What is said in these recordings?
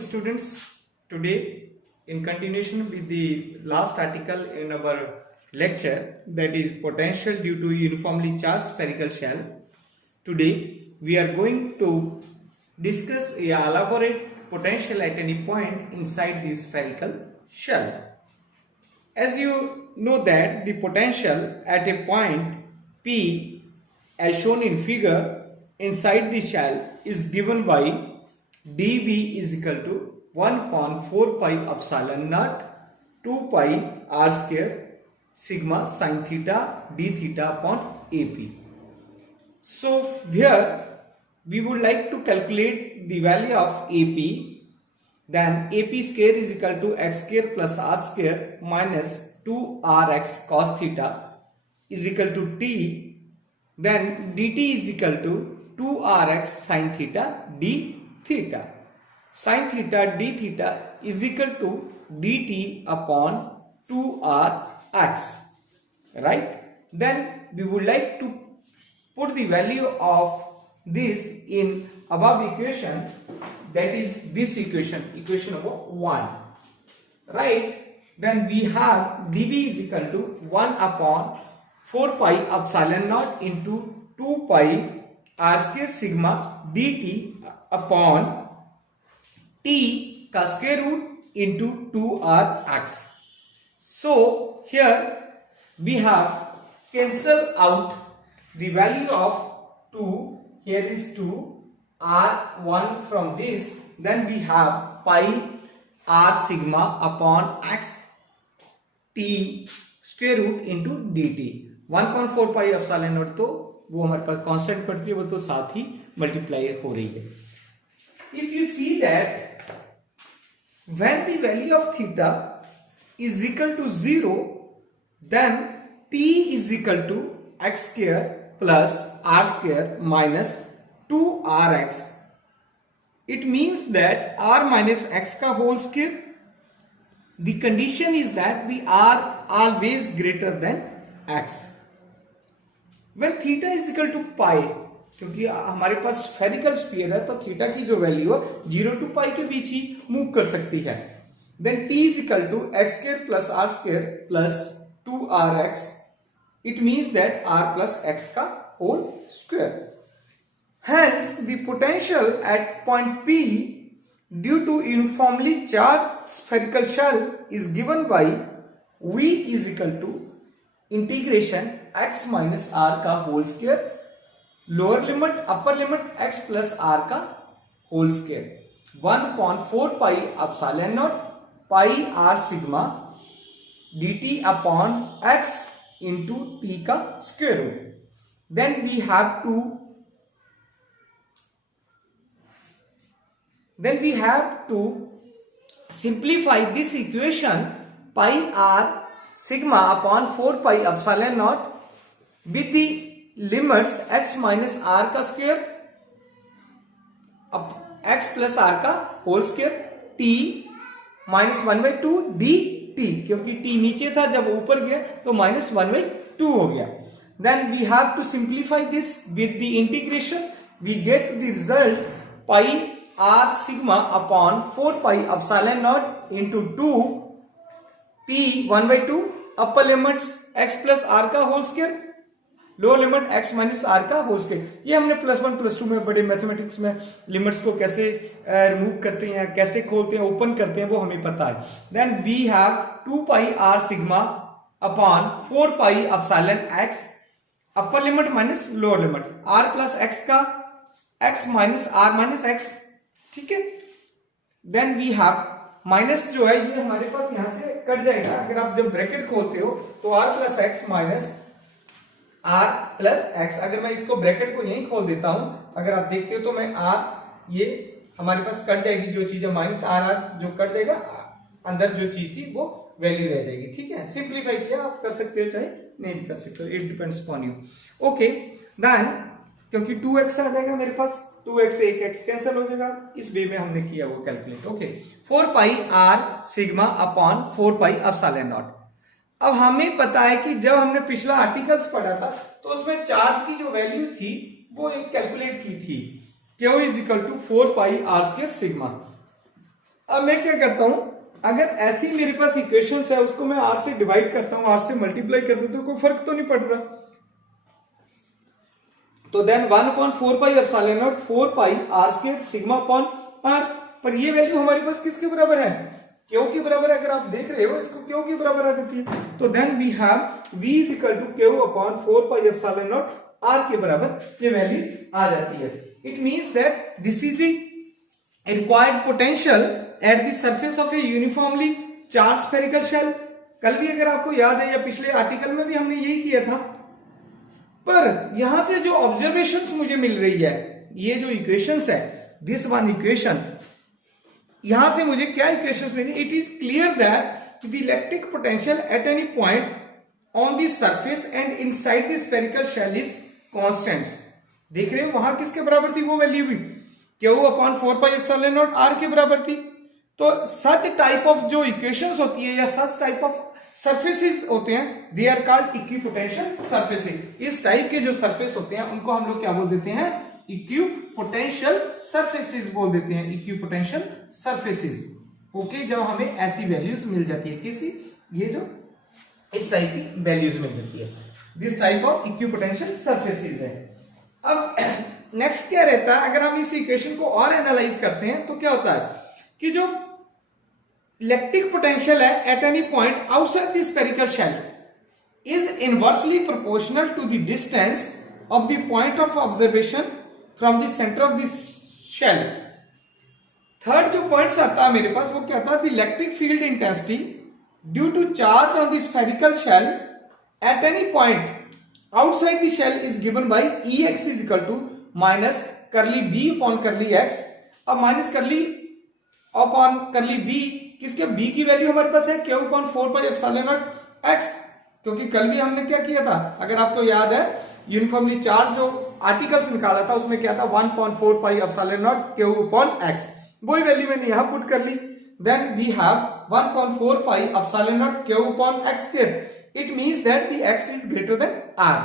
students. Today, in continuation with the last article in our lecture, that is potential due to uniformly charged spherical shell. Today, we are going to discuss a elaborate potential at any point inside the spherical shell. As you know that the potential at a point P, as shown in figure, inside the shell is given by dV is equal to 1 upon 4 pi epsilon naught 2 pi r square sigma sin theta d theta upon AP. So here we would like to calculate the value of AP. Then AP square is equal to x square plus r square minus 2rx cos theta is equal to t. Then dt is equal to 2rx sin theta d theta. Sin theta d theta is equal to dt upon 2rx. Right? Then we would like to put the value of this in above equation, that is this equation number 1. Right? Then we have dV is equal to 1 upon 4 pi epsilon naught into 2 pi r square sigma dt upon t का square root into 2rx. So here we have cancel out the value of 2. Here is 2 r1 from this. Then we have pi r sigma upon x t square root into dt. 1.4 pi epsilon naught तो वो हमारे पास constant पड़ रही है, वो तो साथ ही multiply हो रही है. If you see that when the value of theta is equal to 0, then t is equal to x square plus r square minus 2rx. It means that r minus x का whole square. The condition is that the r always greater than x. When theta is equal to pi, क्योंकि हमारे पास spherical sphere है तो theta की जो value है 0 to पाई के बीच ही move कर सकती है. Then t is equal to x square plus r square plus 2rx. It means that r plus x का whole square. Hence the potential at point P due to uniformly charged spherical shell is given by V is equal to integration x minus r का whole square, lower limit upper limit x plus r का whole square 1 upon 4 pi epsilon naught pi r sigma dt upon x into t का square root. Then we have to simplify this equation pi r sigma upon 4 pi epsilon naught with the limits x minus r का square x plus r का whole square t minus 1/2 dt, क्योंकि t नीचे था जब ऊपर गया तो minus 1/2 हो गया. Then we have to simplify this with the integration. We get the result pi r sigma upon 4 pi epsilon naught into 2 t 1/2 upper limits x plus r का whole square, low limit x minus r का whole square. ये हमने +1 +2 में बड़े mathematics में limits को कैसे remove करते हैं, कैसे खोलते हैं, ओपन करते हैं, वो हमें पता है. Then we have 2 pi R sigma upon 4 pi epsilon x upper limit minus lower limit r plus x का x minus r minus x. ठीक है. देन वी हैव माइनस जो है ये हमारे पास यहां से कट जाएगा. अगर आप जब ब्रैकेट खोलते हो तो r plus x minus r plus x. अगर मैं इसको ब्रैकेट को यहीं खोल देता हूं, अगर आप देखते हो तो मैं r ये हमारे पास कट जाएगी, जो चीज है माइनस r जो कट जाएगा, अंदर जो चीज थी वो वैल्यू रह जाएगी. ठीक है. सिंप्लीफाई किया आप कर सकते हो, चाहे नहीं भी कर सकते हो, it depends upon you. Okay. Then क्योंकि 2x आ जाएगा मेरे पास, 2x से 1x कैंसिल हो जाएगा, इस वे में हमने किया वो calculate. Okay. 4 pi r sigma upon 4 pi epsilon not. अब हमें पता है कि जब हमने पिछला आर्टिकल्स पढ़ा था तो उसमें चार्ज की जो वैल्यू थी वो एक कैलकुलेट की थी, Q is equal to 4 pi r square sigma. अब मैं क्या करता हूं, अगर ऐसी मेरे पास इक्वेशंस है उसको मैं r से डिवाइड करता हूं, r से मल्टीप्लाई कर दूं तो कोई फर्क तो नहीं पड़ रहा। तो then 1/4 pi epsilon not 4 pi r square sigma upon r, पर ये वैल्यू हमारे पास किसके बराबर है, क्यू के बराबर है। अगर आप देख रहे हो इसको क्यू के बराबर आ जाती है, तो then we have v is equal to Q upon 4 pi epsilon not r के बराबर ये वैल्यूज आ जाती है। It means that this is the required potential at the surface of a uniformly charge spherical shell. कल भी अगर आपको याद है या पिछले आर्टिकल में भी हमने यही किया था, पर यहां से जो ऑब्जर्वेशंस मुझे मिल रही है, ये जो इक्वेशंस है, दिस वन इक्वेशन, यहां से मुझे क्या इक्वेशंस मिली, it is clear that the electric potential at any point on the surface and inside the spherical shell is constants. देख रहे हो वहां किसके बराबर थी वो वैल्यू भी, Q upon 4 pi epsilon not r के बराबर थी। तो सच टाइप ऑफ जो इक्वेशंस होती है या सच टाइप ऑफ सरफेसेस होते हैं, they are called equipotential surfaces. इस टाइप के जो सरफेस होते हैं उनको हम लोग क्या बोल देते हैं, इक्विपोटेंशियल सरफेसेस बोल देते हैं, इक्विपोटेंशियल सरफेसेस। ओके, जब हमें ऐसी वैल्यूज मिल जाती है, किसी ये जो इस टाइप की वैल्यूज मिल जाती है, this type of equipotential surfaces है। अब नेक्स्ट क्या रहता है, अगर हम इस इक्वेशन को और एनालाइज करते हैं तो क्या होता है कि जो इलेक्ट्रिक पोटेंशियल है at any point outside the spherical shell is inversely proportional to the distance of the point of observation from the centre of the shell. Third जो पॉइंट्स आता है मेरे पास वो क्या आता है, the electric field intensity due to charge on the spherical shell at any point outside the shell is given by Ex is equal to minus curly b upon curly x। अब minus curly upon curly b, किसके b की value हमारे पास है q upon 4 pi epsilon not x, क्योंकि कल भी हमने क्या किया था, अगर आपको याद है यूनिफॉर्मली चार्ज जो आर्टिकल्स निकाला था उसमें क्या था 1/4 pi epsilon naught q upon x, वही वैल्यू मैंने यहां पुट कर ली। Then we have 1/4 pi epsilon naught q upon x square. It means that the x is greater than r।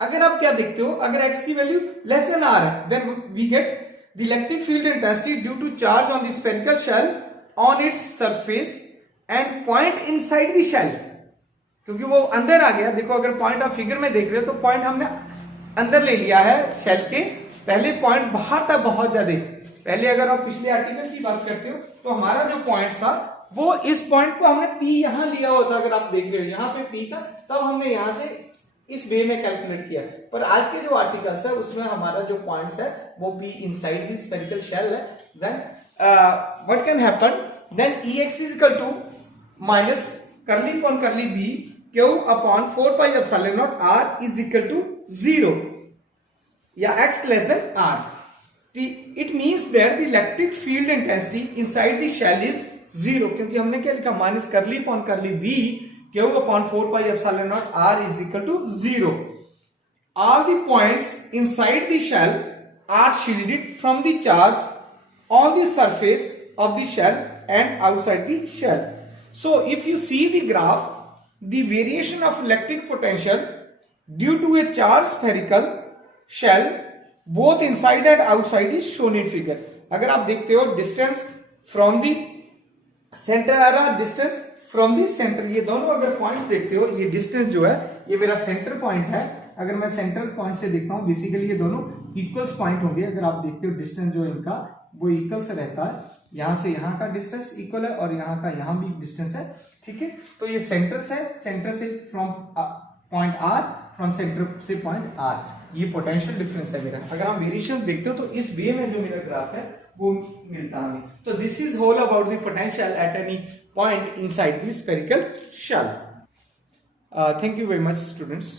अगर आप क्या देखते हो, अगर x की वैल्यू लेस देन r है, then we get the electric field intensity due to charge on the spherical shell on its surface and point inside the shell, क्योंकि वो अंदर आ गया। देखो अगर पॉइंट आप फिगर में देख रहे हो तो पॉइंट हमने अंदर ले लिया है शेल के, पहले पॉइंट बाहर था बहुत ज्यादा। पहले अगर आप पिछले आर्टिकल की बात करते हो तो हमारा जो पॉइंट था वो इस पॉइंट को हमने P यहां लिया होता, अगर आप देख रहे हो यहाँ पे P था, तब हमने यहां से इस वे में कैलकुलेट किया। पर आज के जो आर्टिकल्स है उसमें हमारा जो पॉइंट्स है वो P inside the spherical shell है। Then what can happen, then Ex is equal to minus curly upon curly b q upon 4 pi epsilon not r is equal to 0 या x less than r। It means that the electric field intensity inside the shell is 0, क्योंकि हमने क्या लिखा, minus curly upon curly v q upon 4 pi epsilon not r is equal to 0। All the points inside the shell are shielded from the charge on the surface of the shell and outside the shell. So if you see the graph, the variation of electric potential due to a charge spherical shell both inside and outside is shown in figure. अगर आप देखते हो distance from the centre आ रहा, distance from the centre, ये दोनों अगर points देखते हो, ये डिस्टेंस जो है ये मेरा सेंटर पॉइंट है। अगर मैं सेंटर पॉइंट से देखता हूं, बेसिकली ये दोनों इक्वल्स पॉइंट होंगे। अगर आप देखते हो डिस्टेंस जो इनका वो इक्वल से रहता है, यहां से यहां का डिस्टेंस इक्वल है और यहां का यहां भी डिस्टेंस है, ठीक है। तो ये सेंटर से from point r, from centre से पॉइंट r, ये पोटेंशियल डिफरेंस है मेरा। अगर आप वेरिएशन देखते हो तो इस वे में जो मेरा ग्राफ है वो मिलता हमें। तो this is whole about the potential at any point inside the spherical shell. Thank you very much students.